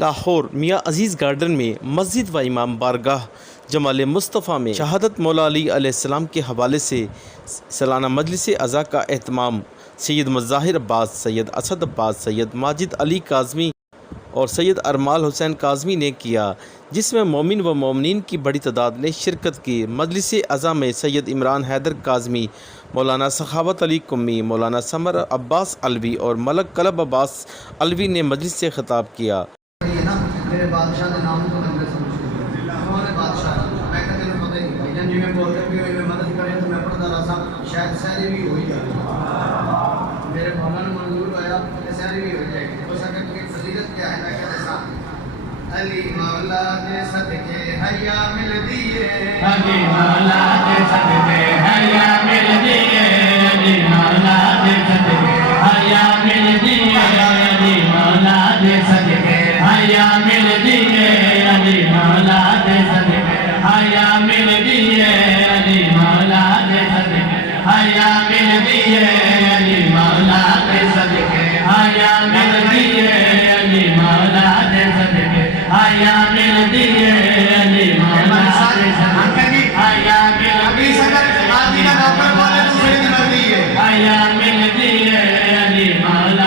لاہور میاں عزیز گارڈن میں مسجد و امام بارگاہ جمال مصطفیٰ میں شہادت مولا علی علیہ السلام کے حوالے سے سالانہ مجلس عزا کا اہتمام سید مظاہر عباس، سید اسد عباس، سید ماجد علی کاظمی اور سید ارمال حسین کاظمی نے کیا، جس میں مومن و مومنین کی بڑی تعداد نے شرکت کی۔ مجلس عزا میں سید عمران حیدر کاظمی، مولانا سخاوت علی قمی، مولانا سمر عباس علوی اور ملک کلب عباس علوی نے مجلس سے خطاب کیا۔ میرے بادشاہ کے نام کو نمبر سمجھتے ہیں بادشاہ میں کہتے ہیں پتہ نہیں بھائی جان جی میں بولتے بھی ہوئی میں مدد کریں تو میں پڑھتا رہا سا شاید سہری بھی ہوئی جائے میرے مولا نے منظور ہوا کہ سہری بھی ہو جائے گی ہو سکے کہ فضیلت کیا ہے میں کہتے ساتھ علی مولا کے صدقے حیا مل دیے، علی مولا کے صدقے حیا مل دیے، علی مولا کے صدقے حیا مل دیے، علی مولا کے صدقے حیا مل دیے، علی مولا کے صدقے حیا مل دیے، علی مولا کے صدقے حیا مل دیے، علی مولا کے صدقے حیا مل دیے، علی مولا کے صدقے حیا مل دیے، علی مولا کے صدقے حیا مل دیے، علی مولا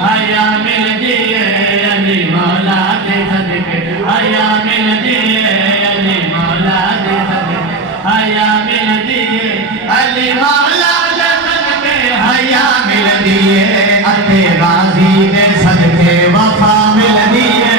حیا مل دیے، علی مولا کے صدقے حیا مل دیے، علی مولا کے صدقے حیا مل دیے، علی مولا کے صدقے حیا مل دیے، اتے غازی کے صدقے وفا مل دیے،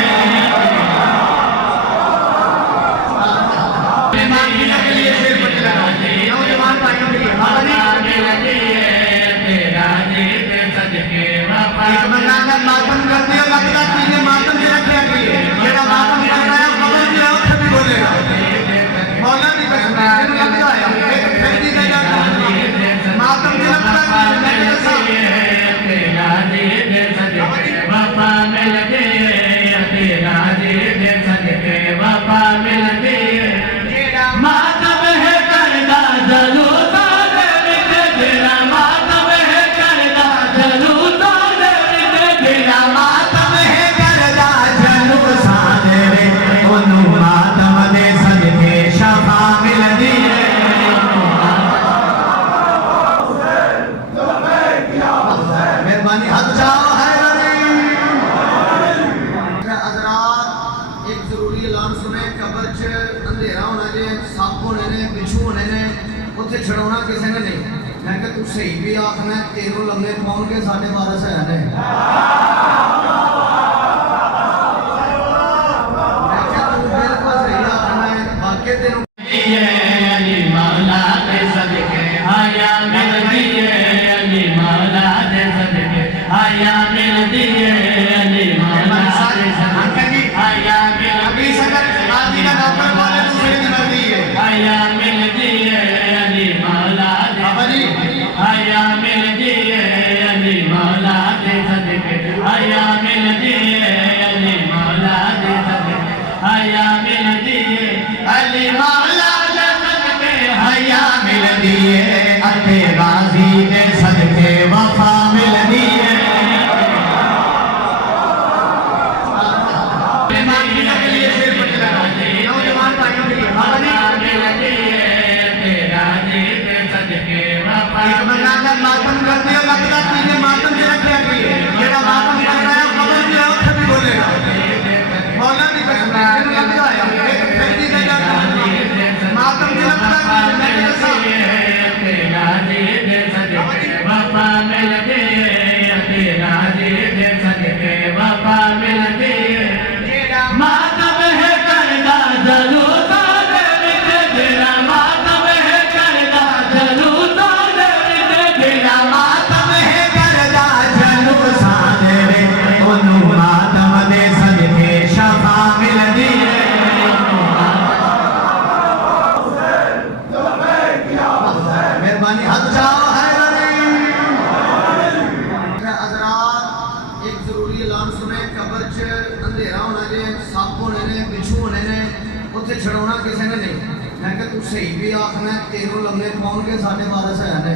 ماتم کرتے ہو لگتا چیزیں ماتم سے رکھے گئی میرا ماتم کر رہا ہے خبر جو ہے اس بھی بولے گا مولا بھی قسم ہے جن لگتا ہے پھیلتی کا جاتا ماتم سے لگتا ہے میرے ساتھ تیرا دے صدقے وفا مل گئے، تیرا دے صدقے وفا مل گئے، ماتم ہے کردہ ضرور تیرا ماتم ہے کردہ ضرور تیرا ماتم ہے کردہ ضرور سادرے انہوں ماتم دے صدقے شفا مل دیے، مہربانی حد جاؤ ہے حضرات ایک ضروری اعلان سنے قبر چ اندھیرا ہونا جے سپ ہونے نے بچھو ہونے نے اتنے چھڑونا کسی نے نہیں میں کہ تو صحیح بھی آخنا ہے تیروں لمبے پاؤں کے ساڑھے 12 سے آنے میں کہ تو بالکل صحیح آخنا ہے باقی تیروں علی مولا کے صدقے حیا مل دیے، علی مولا کے صدقے حیا مل دیے، علی مولا کے صدقے حیا مل حیا مل دیے، علی مولا کے حیا مل دیے، علی مولا کے صدقے حیا مل دیے، علی مولا کے صدقے حیا مل دیے، علی مولا کے صدقے حیا مل دیے، اتے غازی کے صدقے وفا مل دیے، ماتم کرتے ہو لگتا چیزیں ماتم سے رکھے گئی میرا ماتم کر رہا ہے خبر جو ہے اس بھی بولے گا مولا بھی قسم ہے جن لگتا ہے پھیلتی کا جاتا ماتم سے لگتا ہے میرے ساتھ تیرا دے صدقے وفا مل گئے، تیرا دے صدقے وفا مل گئے، ماتم ہے کردہ ضرور تیرا ماتم ہے کردہ ضرور تیرا ماتم ہے کردہ ضرور سادرے انہوں ماتم دے صدقے شفا مل دیے، مہربانی حد جاؤ ہے حضرات ایک ضروری اعلان سنے قبر چ اندھیرا ہونا جے سپ ہونے نے بچھو ہونے نے اتنے چھڑونا کسی نے نہیں میں کہ تو صحیح بھی آخنا ہے تیروں لمبے پاؤں کے ساڑھے 12 سے آنے